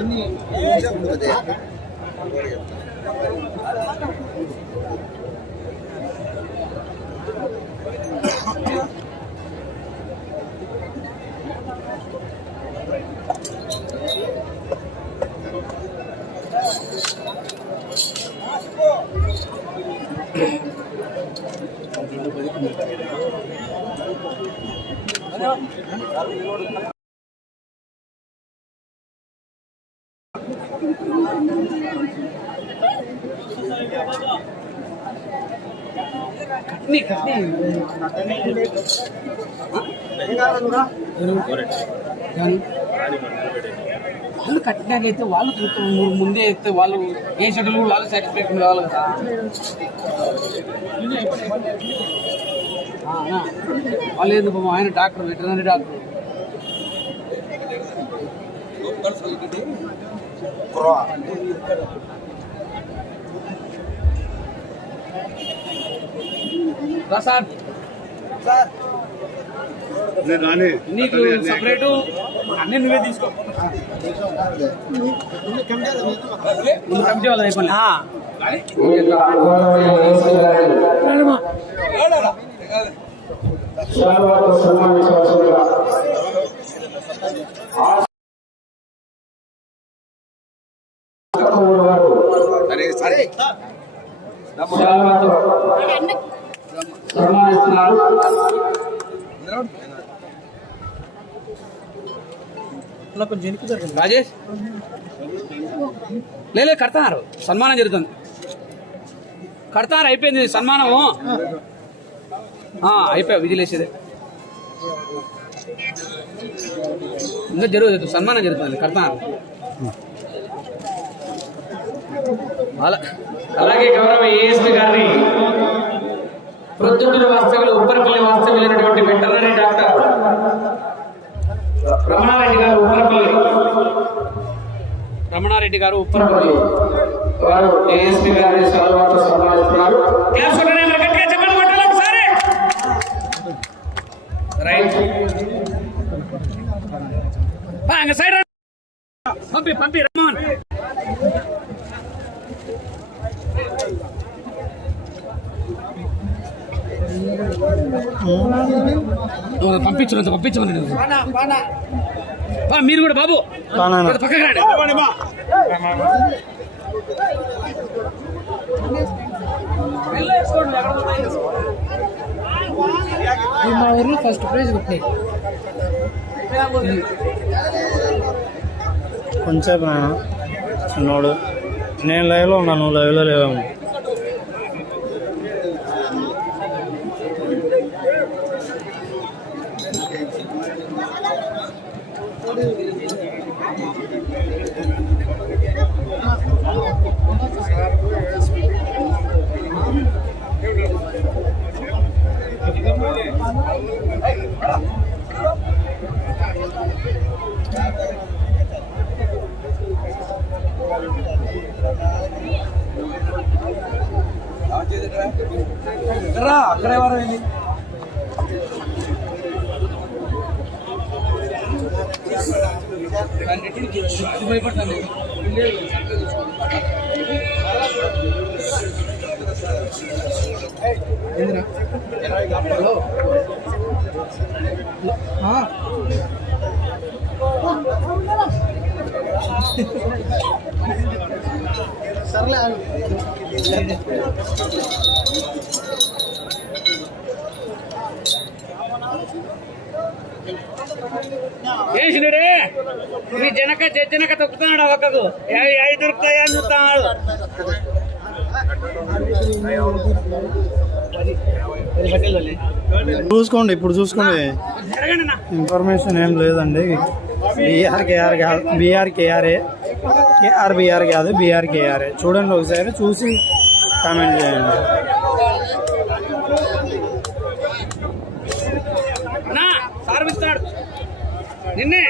ఇన్ని వాళ్ళు కట్టినాకైతే వాళ్ళు మూడు ముందే అయితే వాళ్ళు ఏ షెడ్యూల్ వాళ్ళు సాటిస్ఫాక్షన్ కావాలి కదా. వాళ్ళు ఏంది పాపం ఆయన డాక్టర్ వెటర్నరీ డాక్టర్. నీకు సపరేటు అన్ని నువ్వే తీసుకో. కమిటీ వాళ్ళు సన్మానిస్తున్నారు రాజేష్ లేలే కడతారు. సన్మానం జరుగుతుంది. కడతారు అయిపోయింది సన్మానము. అయిపోయా విజిలేసేదే. ఇంకా జరుగుతుంది సన్మానం జరుగుతుంది కడతారు అలా అలాగే గౌరవ ఏఎస్పీ గారిని ప్రొద్దుటూరు వాస్తవ్యులు ఉప్పరపల్లి వాస్తవ్యులైనటువంటి వెటర్నరీ డాక్టర్ రమణారెడ్డి గారు ఉప్పరపల్లి. రమణారెడ్డి గారు ఉప్పరపల్లి. వారు ఏఎస్పీ గారిని సెలవుతో సన్మానిస్తున్నారు క్లాస్ కొట్టండి, మరి గట్టిగా చెప్పండి, కొట్టాలి ఒకసారి. రైట్ ఆ, ఇంక సైడ్ రండి. పంపి పంపి రమ్మన్ పంపించు పంపించమని బా, మీరు కూడా బాబు కొంత పక్కకి రండి మా ఊర్లో ఫస్ట్ ప్రైజ్ కొట్టినాయి. కొంచెం చిన్నోడు. నేను లైవ్లో ఉన్నాను లైవ్లో లేవేమో. చేసినడే మీ జనక జనక తొక్కుతున్నాడు ఒక్కకు? అవి దొరుకుతాయా చూస్తున్నాడు. చూసుకోండి ఇప్పుడు చూసుకోండి. ఇన్ఫర్మేషన్ ఏం లేదండి. బీఆర్ కేఆర్ కాదు బీఆర్ కేఆర్ఏ కేఆర్ బీఆర్ కాదు బీఆర్ కేఆర్ఏ. చూడండి ఒకసారి చూసి కామెంట్ చేయండి. నిన్నే.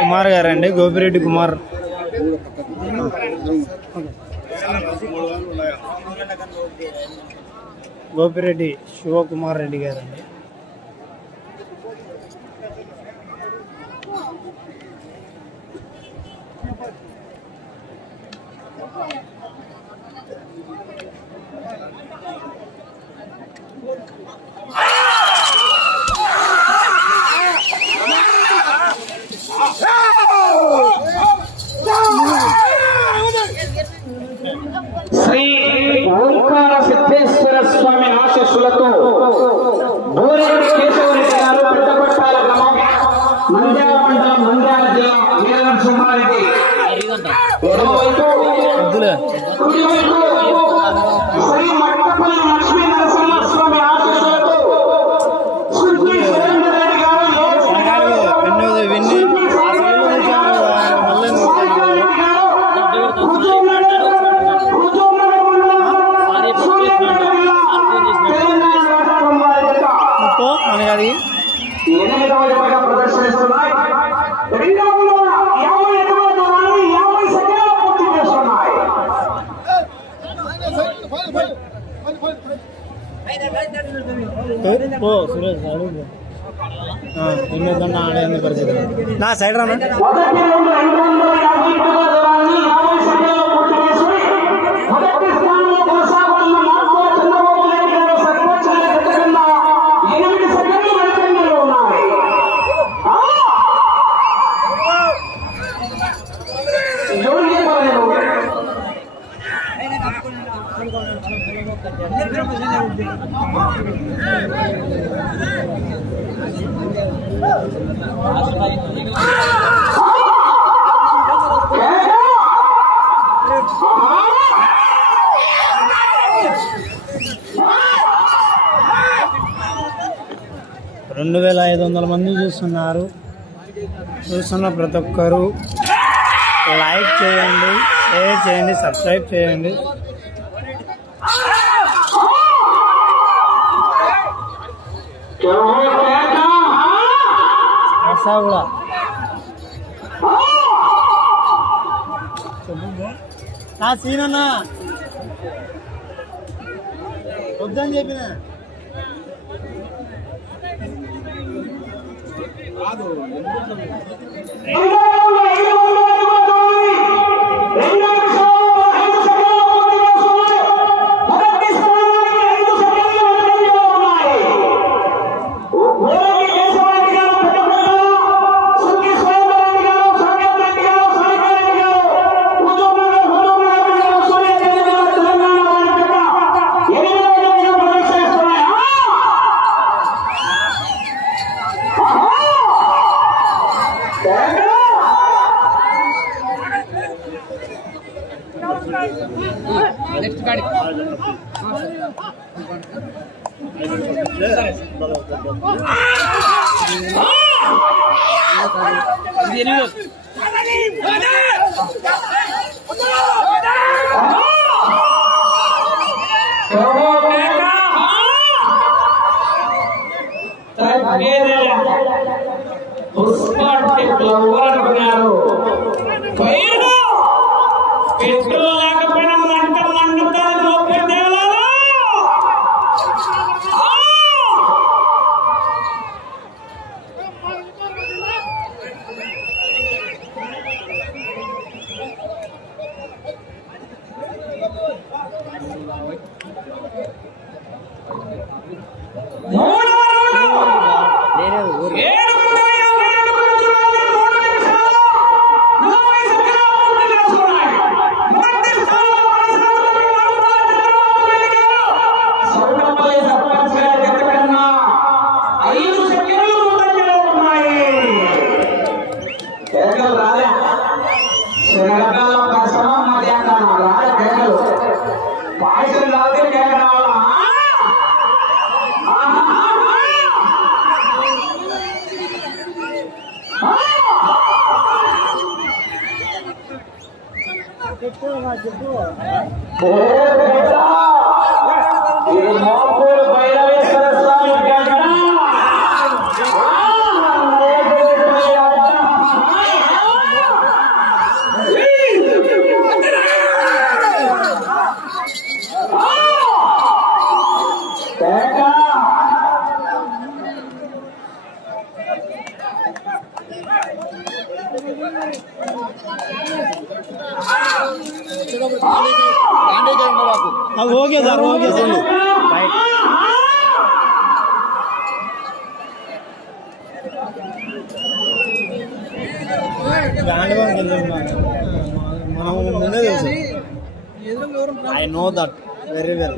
కుమార్ గారండి గోపిరెడ్డి కుమార్. గోపిరెడ్డి శివకుమార్ రెడ్డి గారండి. నా సైడ్ రాను? రెండు వేల ఐదు వందల మంది చూస్తున్నారు. చూస్తున్న ప్రతి ఒక్కరూ లైక్ చేయండి షేర్ చేయండి సబ్స్క్రైబ్ చేయండి. కూడా నా అన్నా వద్దని చెప్పిన. కాదు Ah! ಅದು ಹೋಗ್ಯದ ಹೋಗ್ಯದ మనం ముందే తెలుసు I know that very well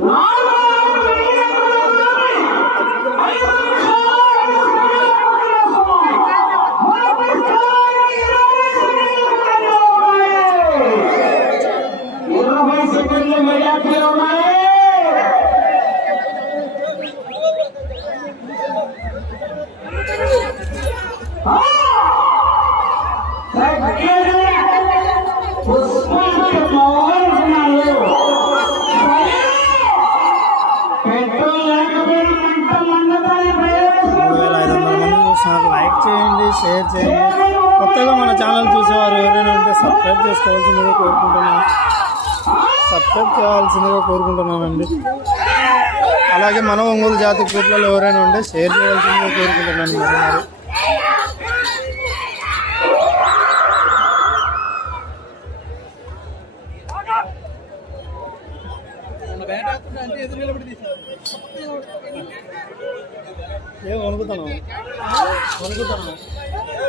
share చేయండి కొత్తగా మన ఛానల్ చూసేవారు ఎవరైనా ఉంటే సబ్స్క్రైబ్ చేసుకోవాల్సిందిగా కోరుకుంటున్నాను. సబ్స్క్రైబ్ చేయాల్సిందిగా కోరుకుంటున్నానండి. అలాగే మన ఒంగోలు జాతి గ్రూప్లలో ఎవరైనా ఉంటే షేర్ చేయాల్సిందిగా కోరుకుంటున్నాను మరి మరి ఏం వణుకుతాను వణుకుతాను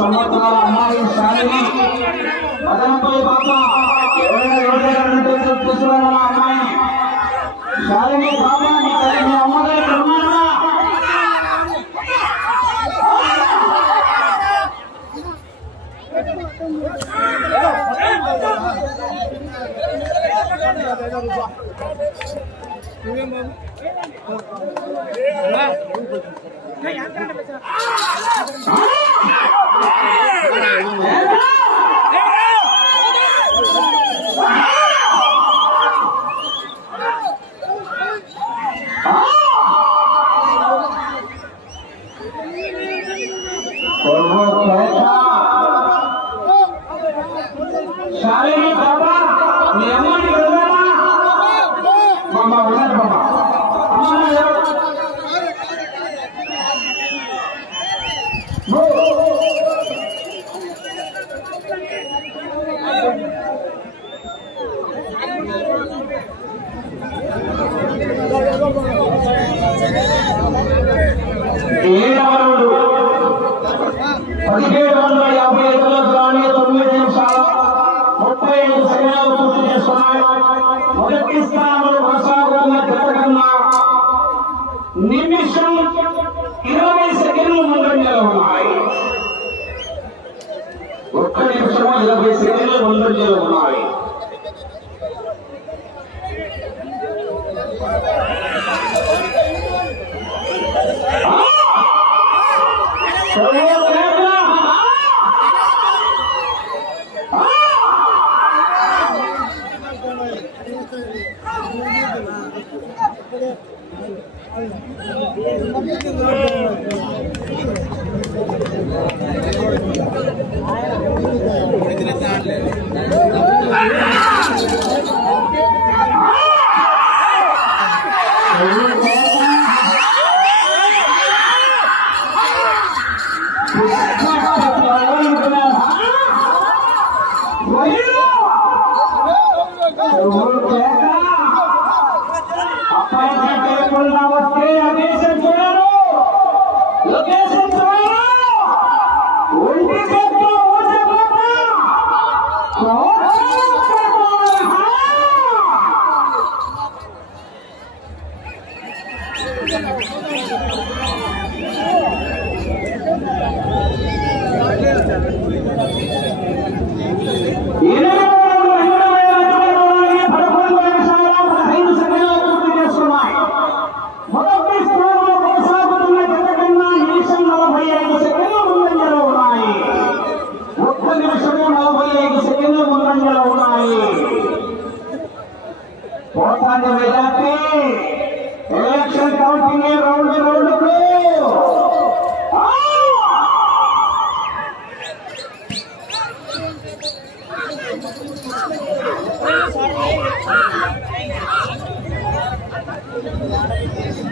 సంవత్సరాల అమ్మాయి శాలిని మదనపై పాప చూస్తున్నాను మా అమ్మాయిని శాలిని పాప మీ తల్లి మీ అమ్మగారు ఉన్నారా నువ్వేం బాబు உணவை Thank you.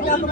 జనాలు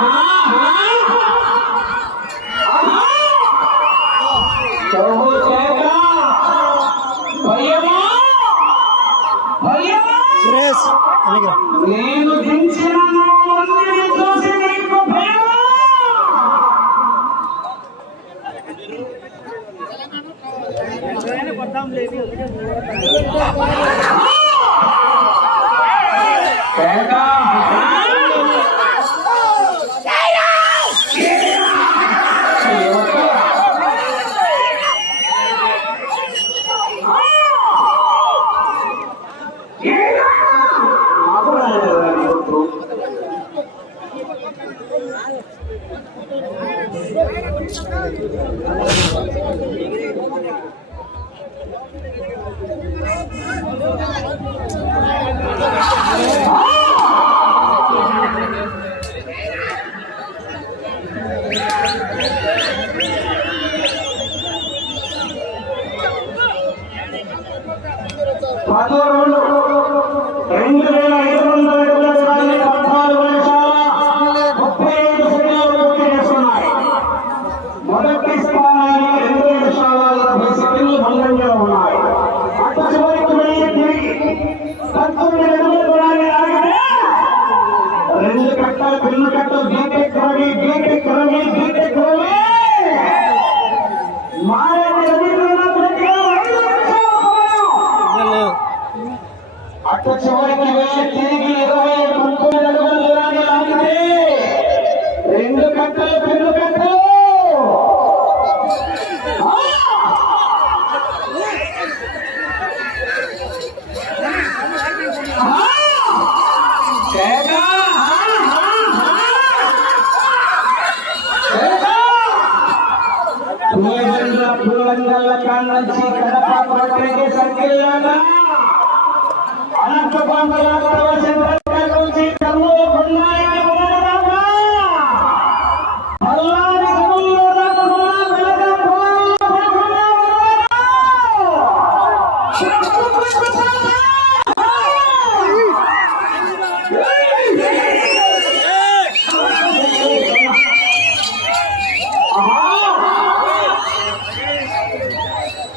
아 Oh, my God.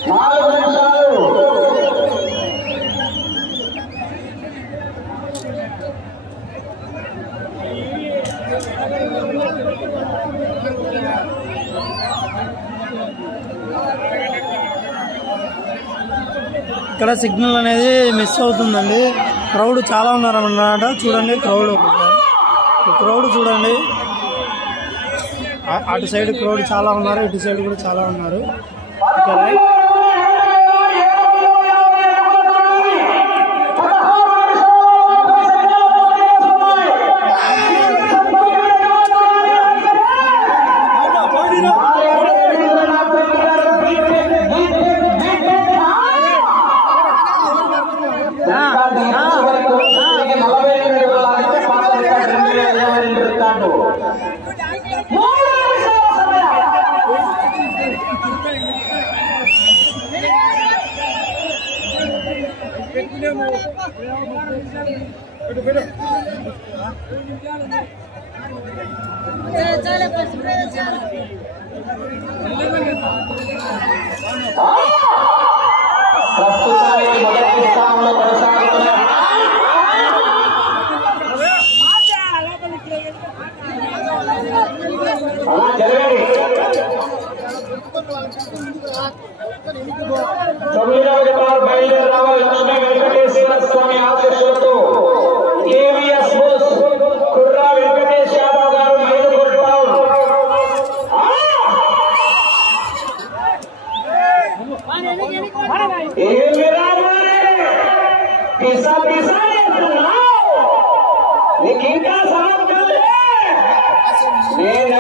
నాలుగు నిమిషాలు ఇక్కడ సిగ్నల్ అనేది మిస్ అవుతుందండి. క్రౌడ్ చాలా ఉన్నారన్నమాట. చూడండి క్రౌడ్ క్రౌడ్ చూడండి. అటు సైడ్ క్రౌడ్ చాలా ఉన్నారు ఇటు సైడ్ కూడా చాలా ఉన్నారు. ఇక్కడ Yeah.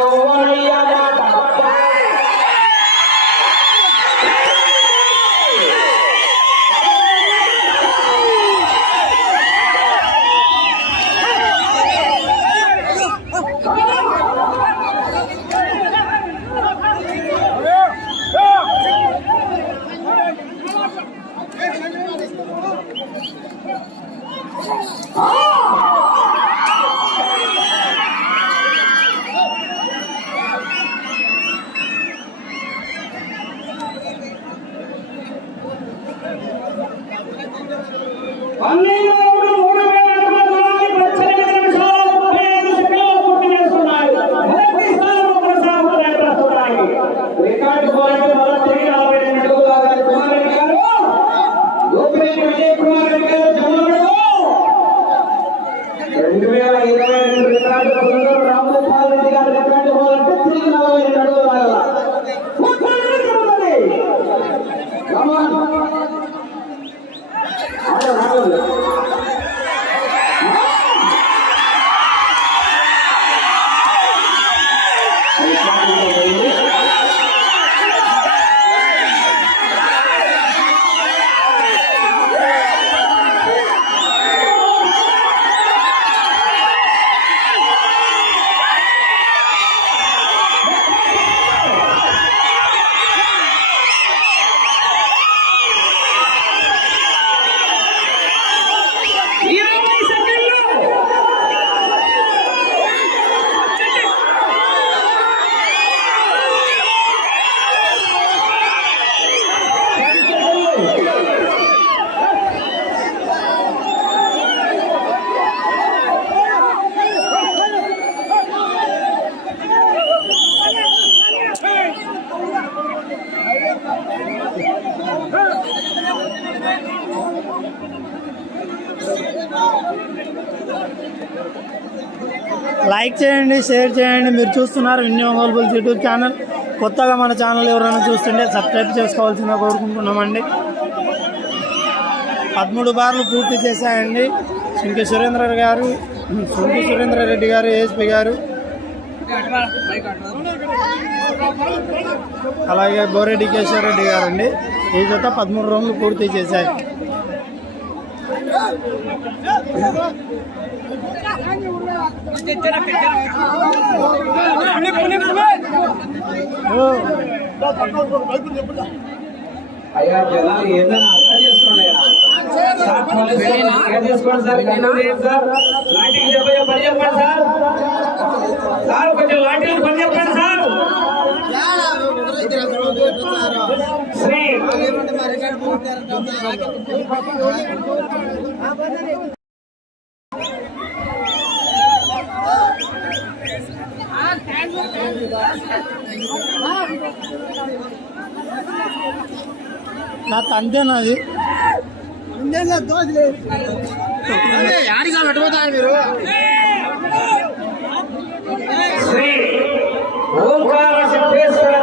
చేయండి షేర్ చేయండి. మీరు చూస్తున్నారు వినియోగ యూట్యూబ్ ఛానల్. కొత్తగా మన ఛానల్ ఎవరైనా చూస్తుంటే సబ్స్క్రైబ్ చేసుకోవాల్సిందిగా కోరుకుంటున్నామండి. పదమూడు బార్లు పూర్తి చేశాయండి. సింకి సురేంద్ర గారు సింకి సురేంద్ర రెడ్డి గారు ఏఎస్పీ గారు. అలాగే గోరెడ్డి కేశవ రెడ్డి గారు అండి ఈ జత పదమూడు రౌండ్లు పూర్తి చేశాయి. అయ్యా జనాలు ఏదైనా అర్థం చేసుకోండి. చేసుకోండి సార్? సార్? లాంటికి చెప్పే పని చెప్పండి సార్. సార్ కొంచెం లాంటికి పని చెప్పండి సార్. శ్రీ నా తందేనాది యాడిగా పెట్టబోతారు మీరు? ఓంకార సిద్ధేశ్వర